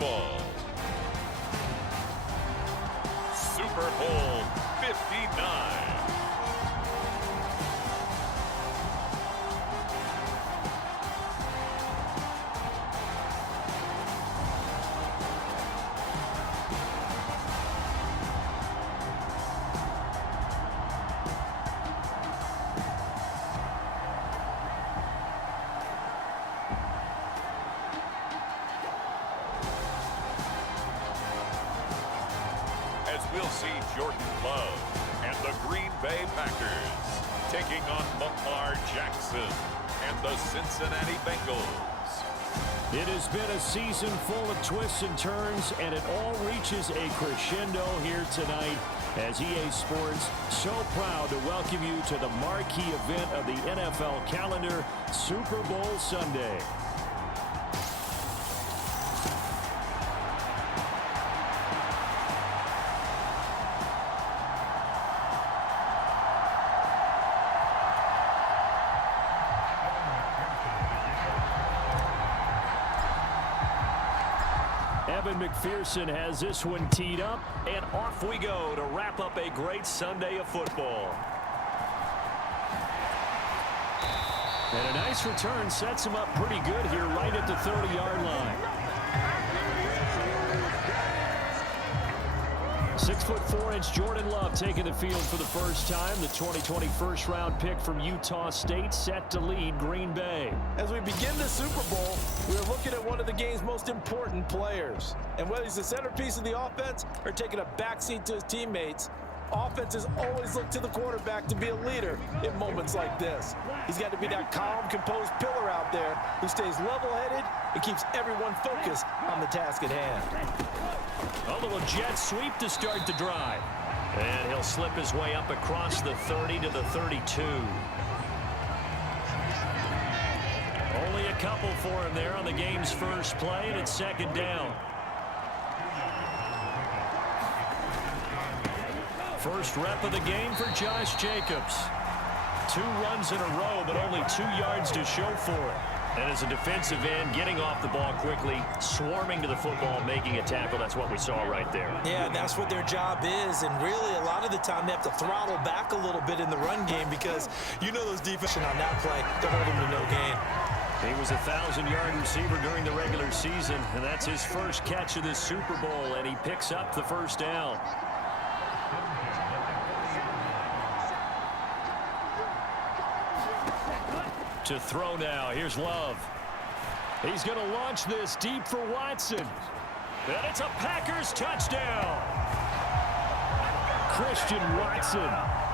football. Super Bowl 59. We'll see Jordan Love and the Green Bay Packers taking on Lamar Jackson and the Cincinnati Bengals. It has been a season full of twists and turns, and it all reaches a crescendo here tonight as EA Sports so proud to welcome you to the marquee event of the NFL calendar, Super Bowl Sunday. McPherson has this one teed up, and off we go to wrap up a great Sunday of football. And a nice return sets him up pretty good here right at the 30-yard line. 6'4" Jordan Love taking the field for the first time. The 2020 first-round pick from Utah State set to lead Green Bay. As we begin the Super Bowl, we're looking at one of the game's most important players. And whether he's the centerpiece of the offense or taking a backseat to his teammates, offenses always look to the quarterback to be a leader in moments like this. He's got to be that calm, composed pillar out there who stays level-headed and keeps everyone focused on the task at hand. A little jet sweep to start the drive. And he'll slip his way up across the 30 to the 32. Only a couple for him there on the game's first play, and it's second down. First rep of the game for Josh Jacobs. 2 runs in a row, but only 2 yards to show for it. And as a defensive end, getting off the ball quickly, swarming to the football, making a tackle. That's what we saw right there. Yeah, that's what their job is. And really, a lot of the time, they have to throttle back a little bit in the run game because you know those defenses on that play, they're holding to no gain. He was a 1,000-yard receiver during the regular season, and that's his first catch of this Super Bowl, and he picks up the first down. To throw now. Here's Love. He's going to launch this deep for Watson. And it's a Packers touchdown. Christian Watson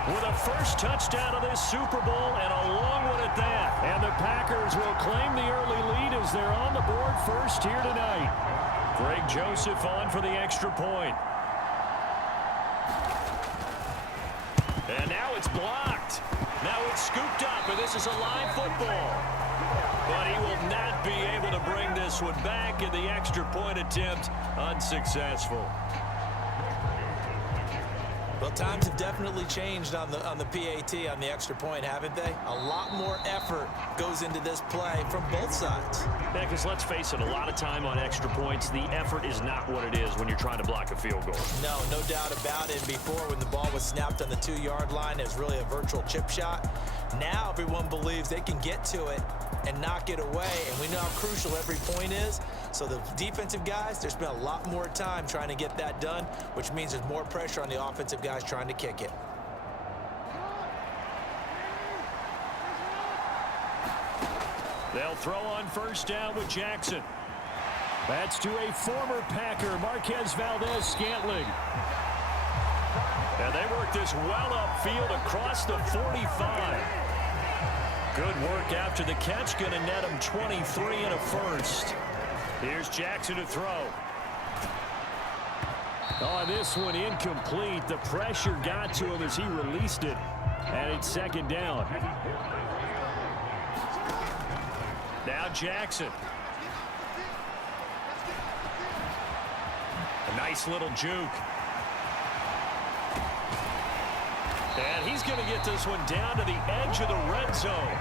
with a first touchdown of this Super Bowl, and a long one at that. And the Packers will claim the early lead as they're on the board first here tonight. Greg Joseph on for the extra point. And now it's blocked. Now it's scooped up, and this is a live football. But he will not be able to bring this one back, in the extra point attempt unsuccessful. Well, times have definitely changed on the PAT, on the extra point, haven't they? A lot more effort goes into this play from both sides. Yeah, because let's face it, a lot of time on extra points, the effort is not what it is when you're trying to block a field goal. No doubt about it. Before, when the ball was snapped on the 2-yard line, it was really a virtual chip shot. Now everyone believes they can get to it and knock it away, and we know how crucial every point is. So the defensive guys, there's been a lot more time trying to get that done, which means there's more pressure on the offensive guys trying to kick it. They'll throw on first down with Jackson. That's to a former Packer, Marquez Valdez-Scantling. And they work this well upfield across the 45. Good work after the catch, going to net him 23 and a first. Here's Jackson to throw. Oh, this one incomplete. The pressure got to him as he released it. And it's second down. Now Jackson. A nice little juke. And he's going to get this one down to the edge of the red zone.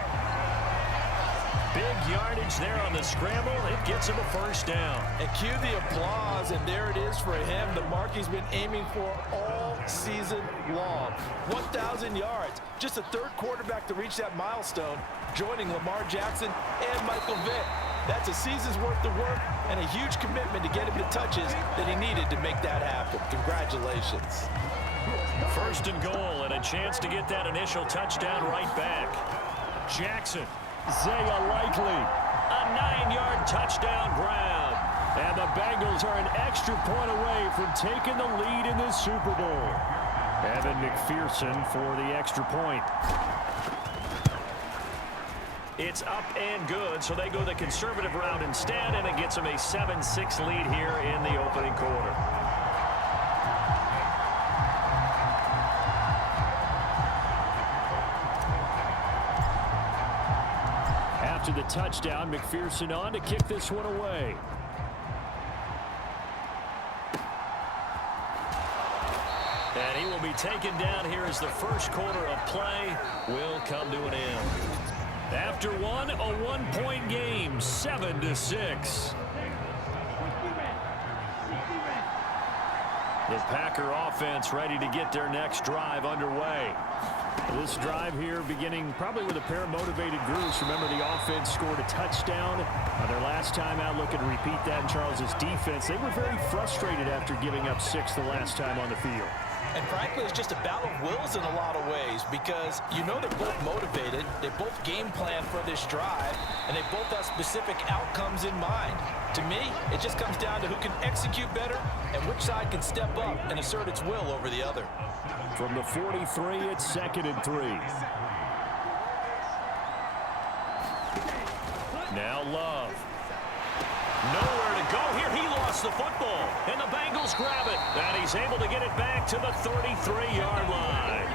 Big yardage there on the scramble. It gets him a first down. And cue the applause, and there it is for him, the mark he's been aiming for all season long. 1,000 yards. Just a third quarterback to reach that milestone, joining Lamar Jackson and Michael Vick. That's a season's worth of work and a huge commitment to get him the touches that he needed to make that happen. Congratulations. First and goal, and a chance to get that initial touchdown right back. Jackson. Zaya Likely, a 9-yard touchdown grab. And the Bengals are an extra point away from taking the lead in the Super Bowl. Evan McPherson for the extra point. It's up and good, so they go the conservative route instead, and it gets them a 7-6 lead here in the opening quarter. After the touchdown, McPherson on to kick this one away. And he will be taken down here as the first quarter of play will come to an end. After one, a one-point game, 7-6. The Packer offense ready to get their next drive underway. This drive here beginning probably with a pair of motivated groups. Remember, the offense scored a touchdown on their last time out. Looking to repeat that in Charles's defense. They were very frustrated after giving up 6 the last time on the field. And frankly, it's just a battle of wills in a lot of ways, because you know they're both motivated, they both game plan for this drive, and they both have specific outcomes in mind. To me, it just comes down to who can execute better and which side can step up and assert its will over the other. From the 43, it's 2nd and 3. Now Love. Nowhere to go here. He lost the football, and the Bengals grab it. And he's able to get it back to the 33-yard line.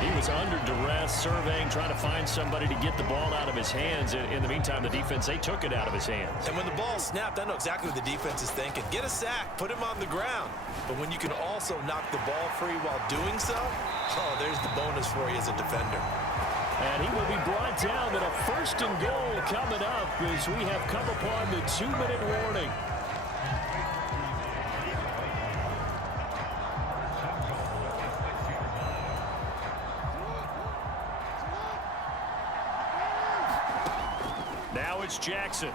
He was under duress, surveying, trying to find somebody to get the ball out of his hands. In the meantime, the defense, they took it out of his hands. And when the ball snapped, I know exactly what the defense is thinking. Get a sack, put him on the ground. But when you can also knock the ball free while doing so, oh, there's the bonus for you as a defender. And he will be brought down at a 1st and goal coming up as we have come upon the 2-minute warning. Now it's Jackson.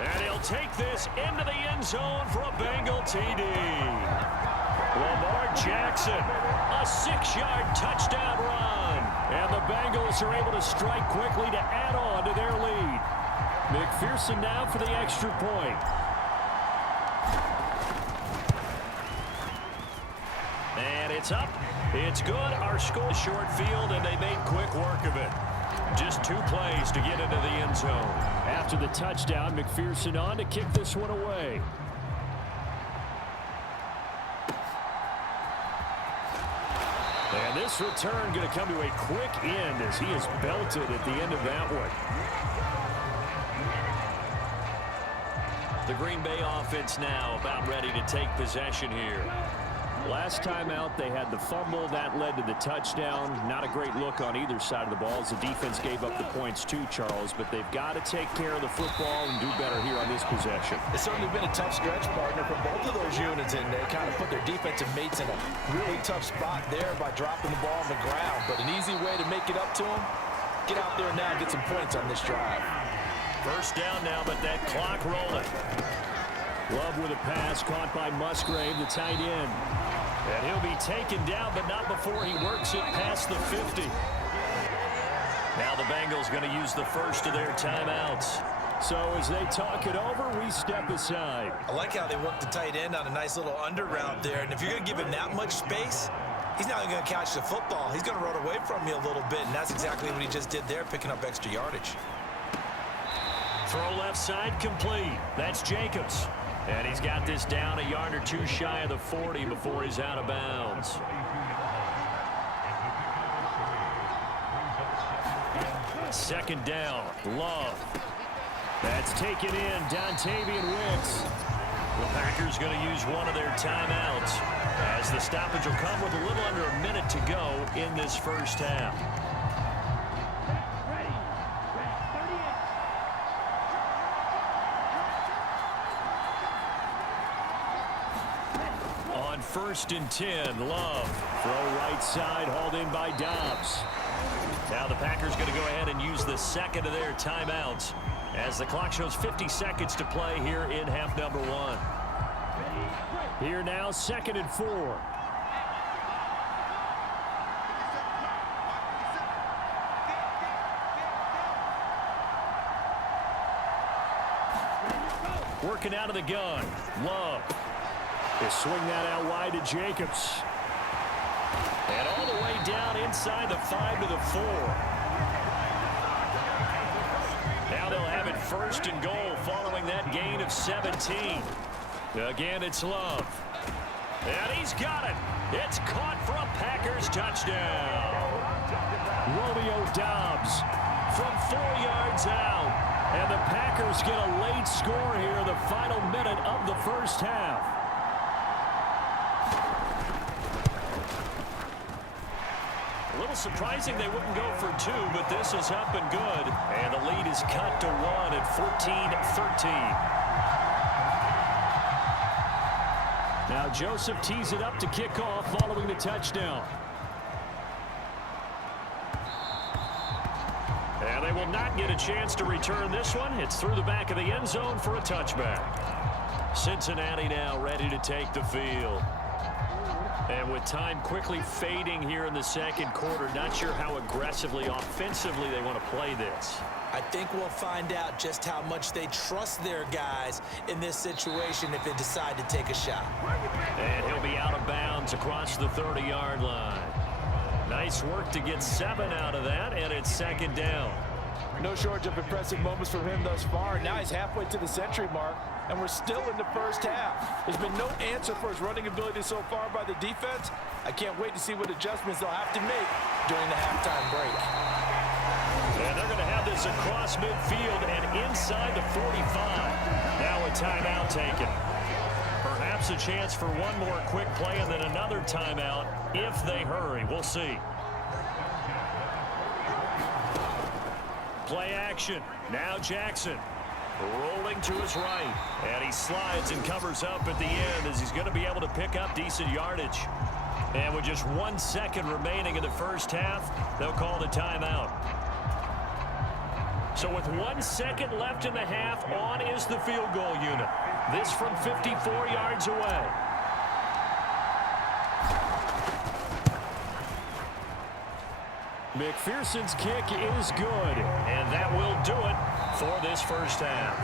And he'll take this into the end zone for a Bengal TD. Lamar Jackson, a 6-yard touchdown run. And the Bengals are able to strike quickly to add on to their lead. McPherson now for the extra point. And it's up. It's good. Our score short field, and they made quick work of it. Just 2 plays to get into the end zone. After the touchdown, McPherson on to kick this one away. And this return going to come to a quick end as he is belted at the end of that one. The Green Bay offense now about ready to take possession here. Last time out, they had the fumble. That led to the touchdown. Not a great look on either side of the ball as the defense gave up the points too, Charles. But they've got to take care of the football and do better here on this possession. It's certainly been a tough stretch, partner, for both of those units, and they kind of put their defensive mates in a really tough spot there by dropping the ball on the ground. But an easy way to make it up to them, get out there now and get some points on this drive. First down now, but that clock rolling. Love with a pass caught by Musgrave, the tight end. And he'll be taken down, but not before he works it past the 50. Now the Bengals going to use the first of their timeouts. So as they talk it over, we step aside. I like how they work the tight end on a nice little under route there. And if you're going to give him that much space, he's not going to catch the football. He's going to run away from you a little bit, and that's exactly what he just did there, picking up extra yardage. Throw left side complete. That's Jacobs. And he's got this down a yard or 2 shy of the 40 before he's out of bounds. Second down, Love. That's taken in, Dontavian Wicks. The Packers going to use one of their timeouts as the stoppage will come with a little under a minute to go in this first half. On 1st and 10, Love. Throw right side, hauled in by Dobbs. Now the Packers going to go ahead and use the second of their timeouts as the clock shows 50 seconds to play here in half number 1. Here now, 2nd and 4. Working out of the gun. Love. They swing that out wide to Jacobs. And all the way down inside the 5 to the 4. Now they'll have it 1st and goal following that gain of 17. Again, it's Love. And he's got it. It's caught for a Packers touchdown. Romeo Dobbs from 4 yards out. And the Packers get a late score here in the final minute of the first half. A little surprising they wouldn't go for 2, but this is up and good. And the lead is cut to 1 at 14-13. Now Joseph tees it up to kick off following the touchdown. And they will not get a chance to return this one. It's through the back of the end zone for a touchback. Cincinnati now ready to take the field. And with time quickly fading here in the second quarter, not sure how aggressively, offensively they want to play this. I think we'll find out just how much they trust their guys in this situation if they decide to take a shot. And he'll be out of bounds across the 30-yard line. Nice work to get 7 out of that, and it's 2nd down. No shortage of impressive moments from him thus far. Now he's halfway to the century mark, and we're still in the first half. There's been no answer for his running ability so far by the defense. I can't wait to see what adjustments they'll have to make during the halftime break. And they're going to have this across midfield and inside the 45. Now a timeout taken. Perhaps a chance for one more quick play and then another timeout if they hurry. We'll see. Play action. Now Jackson rolling to his right. And he slides and covers up at the end as he's going to be able to pick up decent yardage. And with just 1 second remaining in the first half, they'll call the timeout. So with 1 second left in the half, on is the field goal unit. This from 54 yards away. McPherson's kick is good, and that will do it for this first half.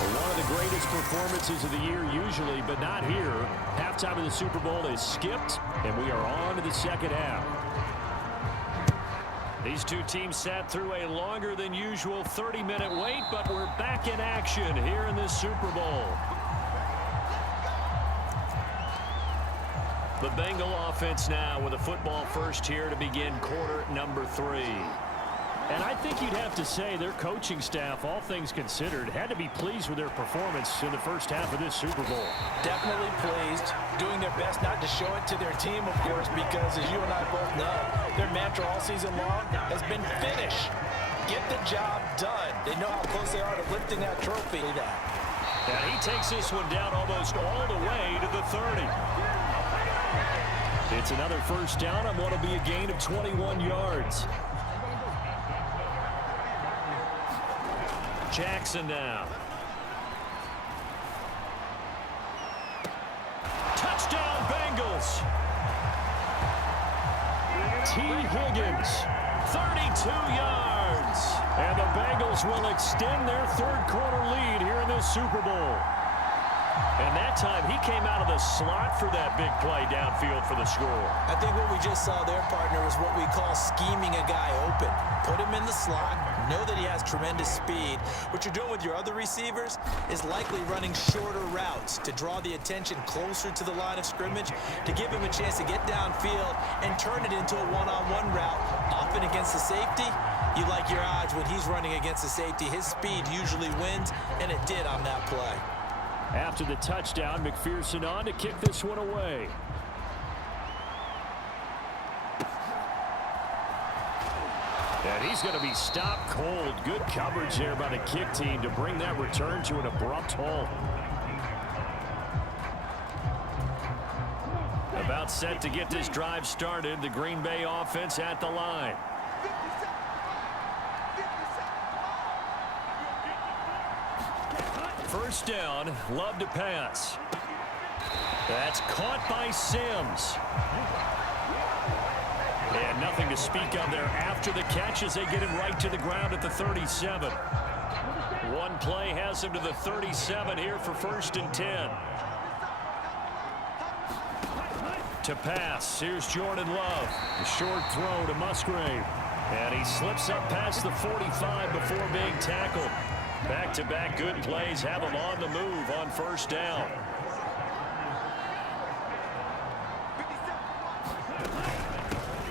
One of the greatest performances of the year usually, but not here. Halftime of the Super Bowl is skipped, and we are on to the second half. These two teams sat through a longer than usual 30-minute wait, but we're back in action here in this Super Bowl. The Bengal offense now with a football first here to begin quarter number 3. And I think you'd have to say their coaching staff, all things considered, had to be pleased with their performance in the first half of this Super Bowl. Definitely pleased, doing their best not to show it to their team, of course, because as you and I both know, their mantra all season long has been finish. Get the job done. They know how close they are to lifting that trophy. And he takes this one down almost all the way to the 30. It's another first down on what will be a gain of 21 yards. Jackson now. Touchdown Bengals. T. Higgins, 32 yards. And the Bengals will extend their third quarter lead here in this Super Bowl. And that time he came out of the slot for that big play downfield for the score. I think what we just saw there, partner, is what we call scheming a guy open. Put him in the slot, know that he has tremendous speed. What you're doing with your other receivers is likely running shorter routes to draw the attention closer to the line of scrimmage, to give him a chance to get downfield and turn it into a one-on-one route. Often against the safety, you like your odds when he's running against the safety. His speed usually wins, and it did on that play. After the touchdown, McPherson on to kick this one away. And he's going to be stopped cold. Good coverage there by the kick team to bring that return to an abrupt halt. About set to get this drive started. The Green Bay offense at the line. First down, Love to pass. That's caught by Sims. And nothing to speak of there after the catch as they get him right to the ground at the 37. One play has him to the 37 here for 1st and 10. To pass, here's Jordan Love. The short throw to Musgrave. And he slips up past the 45 before being tackled. Back-to-back good plays have him on the move on 1st down.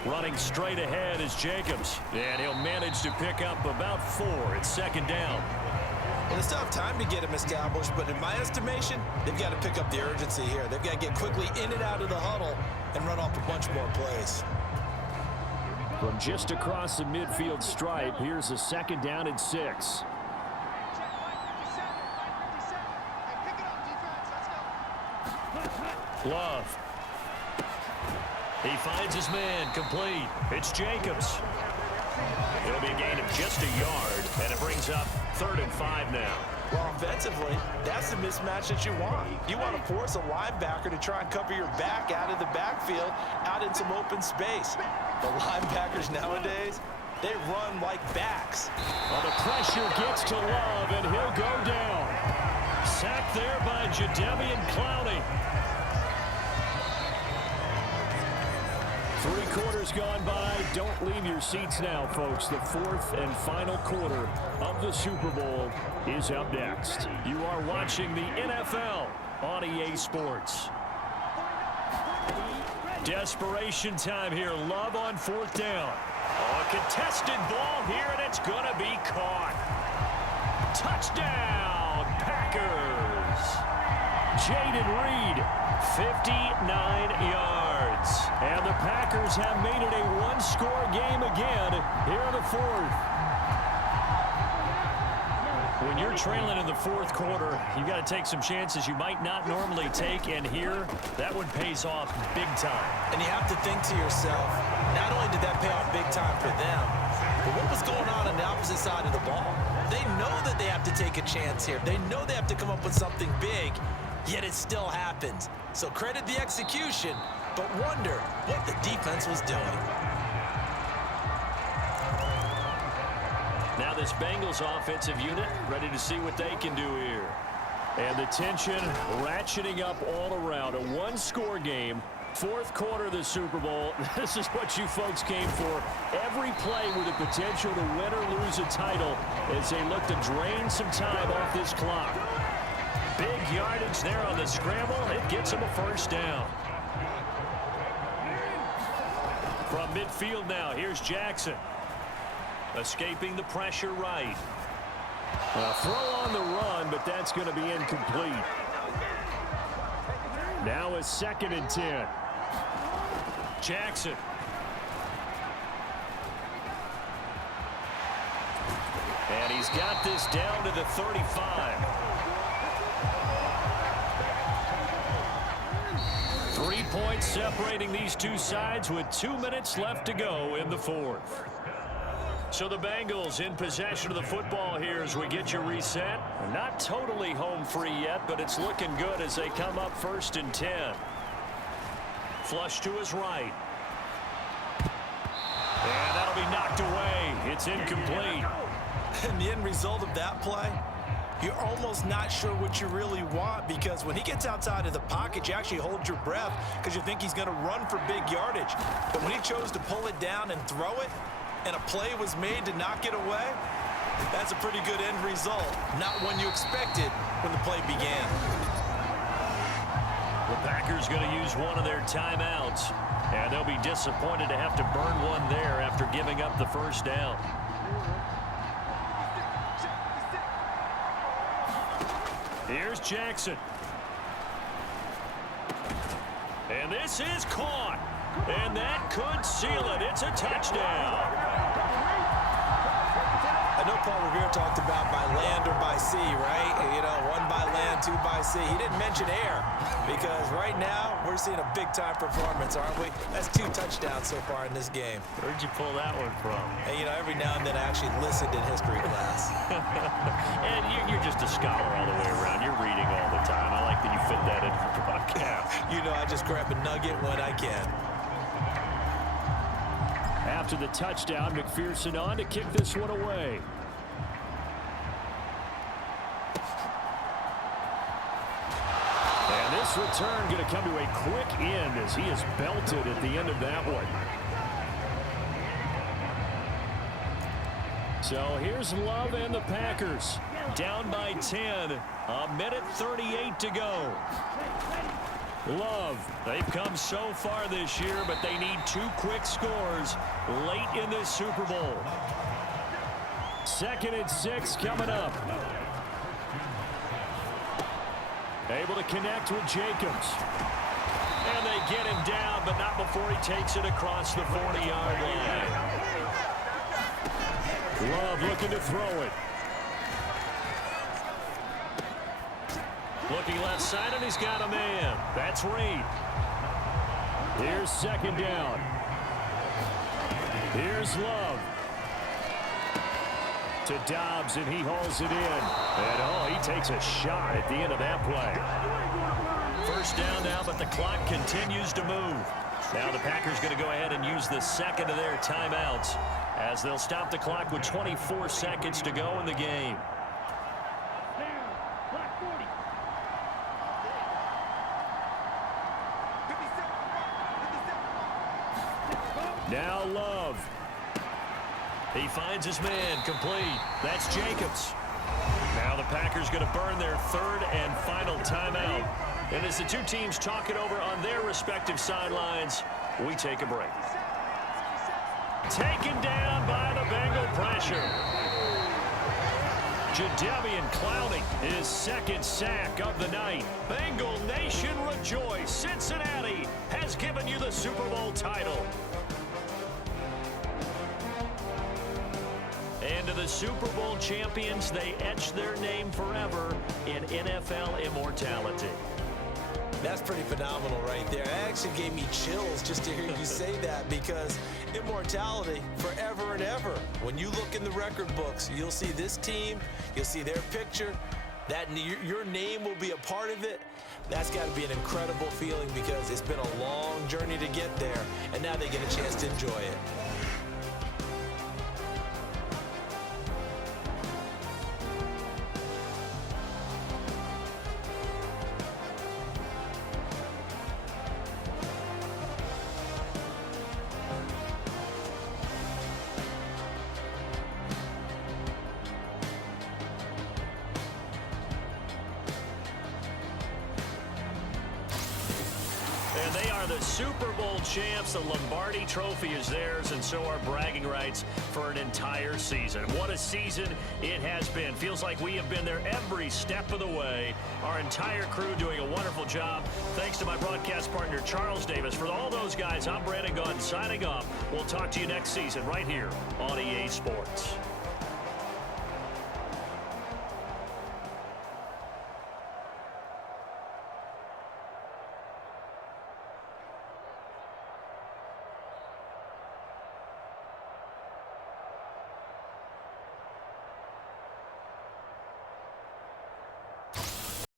Running straight ahead is Jacobs. And he'll manage to pick up about 4 at 2nd down. Well, they still have time to get him established, but in my estimation, they've got to pick up the urgency here. They've got to get quickly in and out of the huddle and run off a bunch more plays. From just across the midfield stripe, here's a 2nd down and 6. Love. He finds his man, complete. It's Jacobs. It'll be a gain of just a yard, and it brings up 3rd and 5 now. Well, offensively, that's the mismatch that you want. You want to force a linebacker to try and cover your back out of the backfield, out in some open space. The linebackers nowadays, they run like backs. Well, the pressure gets to Love, and he'll go down. Sacked there by Jadeveon Clowney. 3 quarters gone by. Don't leave your seats now, folks. The 4th and final quarter of the Super Bowl is up next. You are watching the NFL on EA Sports. Desperation time here. Love on 4th down. Oh, a contested ball here, and it's going to be caught. Touchdown, Packers. Jaden Reed, 59 yards. And the Packers have made it a 1-score game again here in the 4th. When you're trailing in the 4th quarter, you've got to take some chances you might not normally take, and here, that one pays off big time. And you have to think to yourself, not only did that pay off big time for them, but what was going on the opposite side of the ball? They know that they have to take a chance here. They know they have to come up with something big, yet it still happens. So credit the execution, but wonder what the defense was doing. Now this Bengals offensive unit ready to see what they can do here. And the tension ratcheting up all around. A 1-score game. 4th quarter of the Super Bowl. This is what you folks came for. Every play with the potential to win or lose a title as they look to drain some time off this clock. Big yardage there on the scramble. It gets them a 1st down. From midfield now, here's Jackson. Escaping the pressure right. A throw on the run, but that's going to be incomplete. Now a 2nd and 10. Jackson. And he's got this down to the 35. 3 points separating these two sides with 2 minutes left to go in the 4th. So the Bengals in possession of the football here as we get you reset. Not totally home free yet, but it's looking good as they come up 1st and 10. Flush to his right. And that'll be knocked away. It's incomplete. And the end result of that play, you're almost not sure what you really want, because when he gets outside of the pocket, you actually hold your breath because you think he's going to run for big yardage. But when he chose to pull it down and throw it, and a play was made to knock it away, that's a pretty good end result. Not one you expected when the play began. The Packers going to use one of their timeouts, and they'll be disappointed to have to burn one there after giving up the 1st down. Here's Jackson. And this is caught. And that could seal it. It's a touchdown. I know Paul Revere talked about by land or by sea, right? You know, one by land, two by sea. He didn't mention air because right now we're seeing a big-time performance, aren't we? That's 2 touchdowns so far in this game. Where'd you pull that one from? And, you know, every now and then I actually listened in history class. And you're just a scholar all the way around. You're reading all the time. I like that you fit that into the broadcast. You know, I just grab a nugget when I can. After the touchdown, McPherson on to kick this one away. And this return going to come to a quick end as he is belted at the end of that one. So here's Love and the Packers. Down by 10. A minute 38 to go. Love, they've come so far this year, but they need 2 quick scores late in this Super Bowl. 2nd and 6 coming up. Able to connect with Jacobs. And they get him down, but not before he takes it across the 40-yard line. Love looking to throw it. Looking left side, and he's got a man. That's Reed. Here's 2nd down. Here's Love. To Dobbs, and he hauls it in. And, oh, he takes a shot at the end of that play. 1st down now, but the clock continues to move. Now the Packers going to go ahead and use the 2nd of their timeouts as they'll stop the clock with 24 seconds to go in the game. Now Love. He finds his man, complete. That's Jacobs. Now the Packers going to burn their 3rd and final timeout. And as the 2 teams talk it over on their respective sidelines, we take a break. Taken down by the Bengal pressure. Jadeveon Clowney, his 2nd sack of the night. Bengal Nation rejoice. Cincinnati has given you the Super Bowl title. And to the Super Bowl champions, they etch their name forever in NFL immortality. That's pretty phenomenal right there. It actually gave me chills just to hear you say that because immortality forever and ever. When you look in the record books, you'll see this team, you'll see their picture, that your name will be a part of it. That's got to be an incredible feeling because it's been a long journey to get there, and now they get a chance to enjoy it. And they are the Super Bowl champs. The Lombardi Trophy is theirs, and so are bragging rights for an entire season. What a season it has been. Feels like we have been there every step of the way. Our entire crew doing a wonderful job. Thanks to my broadcast partner, Charles Davis. For all those guys, I'm Brandon Gaudin signing off. We'll talk to you next season right here on EA Sports.